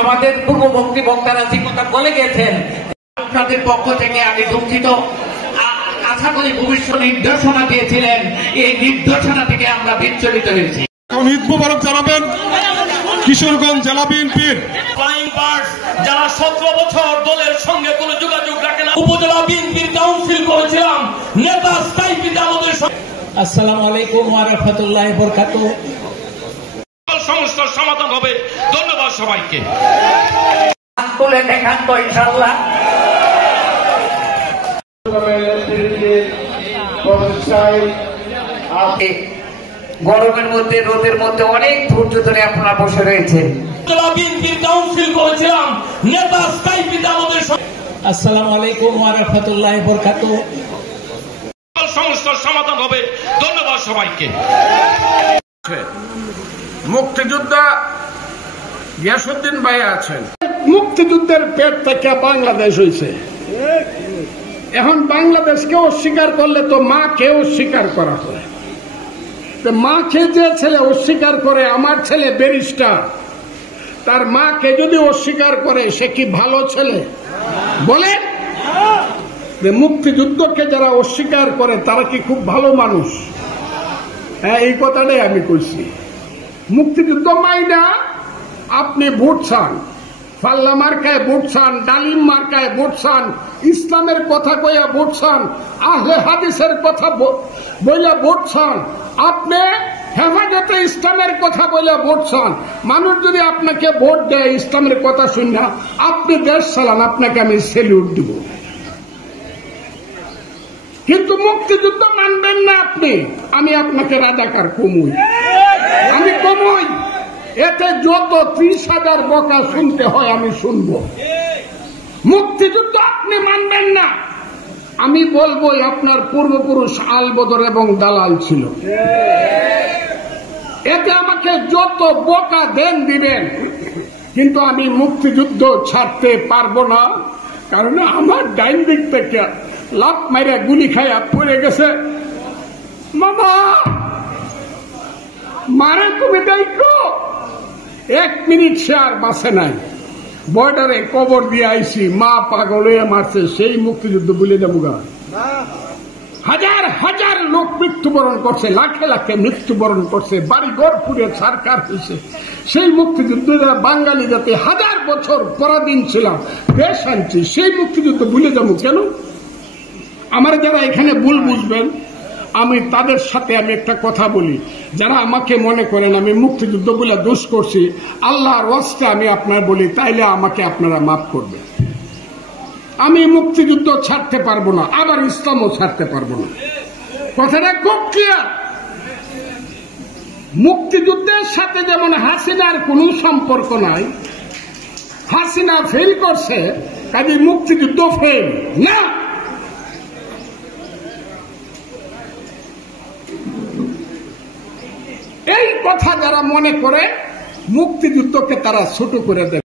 আমাদের পূর্ববর্তী বক্তারা যে কথা বলে গেছেন, আপনাদের পক্ষ থেকে আমি দুঃখিত। আশা করি ভবিষ্যৎ নির্দেশনা দিয়েছিলেন, এই নির্দেশনা থেকে আমরা বিচলিত হয়েছি। ঈদ মোবারক জানাবেন কিশোরগঞ্জ জেলা বিএনপির ফ্লাইং বার্ডস যারা 17 বছর দলের সঙ্গে কোনো যোগাযোগ রাখে না, উপজেলা বিএনপির কাউন্সিল করেছিলাম, নেতা স্থায়ীতে আমাদের। আসসালামু আলাইকুম ওয়া রাহমাতুল্লাহি ওয়া বারাকাতুহু। সমস্যার সমাধান হবে। ধন্যবাদ সবাইকে। বলে দেখান তো ইনশাআল্লাহ। গরমের মধ্যে রোদের মধ্যে অনেক ধৈর্য ধরে আপনারা বসে রয়েছেন। উপজেলা বিএনপির কাউন্সিল করেছিলাম, নেতা স্থায়ীতে আমাদের। আসসালামু আলাইকুম ওয়া রাহমাতুল্লাহি ওয়া বারাকাতুহু। সমস্যার সমাধান হবে। ধন্যবাদ সবাইকে। মুক্তিযোদ্ধা গিয়াসউদ্দিন ভাই আছেন। মুক্তিযুদ্ধের পেট থেকে বাংলাদেশ হয়েছে। এখন বাংলাদেশকে অস্বীকার করলে তো মাকে অস্বীকার করা হয়। মাকে যে ছেলে অস্বীকার করে, আমার ছেলে ব্যারিস্টার, তার মাকে যদি অস্বীকার করে সে কি ভালো ছেলে? বলে মুক্তিযুদ্ধকে যারা অস্বীকার করে তারা কি খুব ভালো মানুষ? হ্যাঁ, এই কথাটাই আমি কইছি। মুক্তিযুদ্ধ মাইনা আপনি ভোট চান, পাল্লা মার্কায় ভোট চান, ডালিম মার্কায় ভোট চান, ইসলামের কথা কইয়া ভোট চান, আহলে হাদিসের কথা বইলা ভোট চান, আপনি হেফাজতে ইসলামের কথা বইলা ভোট চান। মানুষ যদি আপনাকে ভোট দেয় ইসলামের কথা শুনে, আপনি দেশ চালান, আপনাকে আমি সেলিউট দিব। কিন্তু মুক্তিযুদ্ধ মানবেন না আপনি, আমি আপনাকে রাজাকার কমুই, আমি কমুই। এতে যত 30,000 বকা শুনতে হয় আমি শুনবো। মুক্তিযুদ্ধ আপনি মানবেন না, আমি বলবো আপনার পূর্বপুরুষ আলবদর এবং দালাল ছিল। এতে আমাকে যত বকা দেন দিবেন, কিন্তু আমি মুক্তিযুদ্ধ ছাড়তে পারবো না। কারণ আমার ডাইন দিক থেকে লাফ মাইরা গুলি খাইয়া পড়ে গেছে। মামা মারে তুমি দেখো, 1 মিনিট সে আর বাঁচে নাই। বর্ডারে কবর দিয়ে আইসি, মা পাগল হয়ে মারছে, সেই মুক্তিযুদ্ধ বলে দেবো গা। হাজার হাজার লোক মৃত্যুবরণ করছে, লাখে লাখে মৃত্যুবরণ করছে, বাড়ি ঘর পুড়ে সরকার হয়েছে। সেই মুক্তিযুদ্ধ বাঙালি জাতি হাজার বছর পরাধীন ছিলাম, দেশ আনছি, সেই মুক্তিযুদ্ধ ভুলে যাবো কেন? আমার যারা এখানে ভুল বুঝবেন, আমি তাদের সাথে আমি একটা কথা বলি, যারা আমাকে মনে করেন আমি মুক্তিযুদ্ধ বলে দোষ করছি, আল্লাহর ওয়াস্তে আমি আপনার বলি, তাইলে আমাকে আপনারা মাফ করবেন। আমি মুক্তিযুদ্ধ ছাড়তে পারবো না, আবার ইসলামও ছাড়তে পারবো না। কথাটা খুব ক্লিয়ার। মুক্তিযুদ্ধের সাথে যেমন হাসিনার কোনো সম্পর্ক নাই, হাসিনা ফেল করছে কাজে মুক্তিযুদ্ধ ফেল না। এই কথা যারা মনে করে মুক্তিযুদ্ধকে তারা ছোট করে দেয়।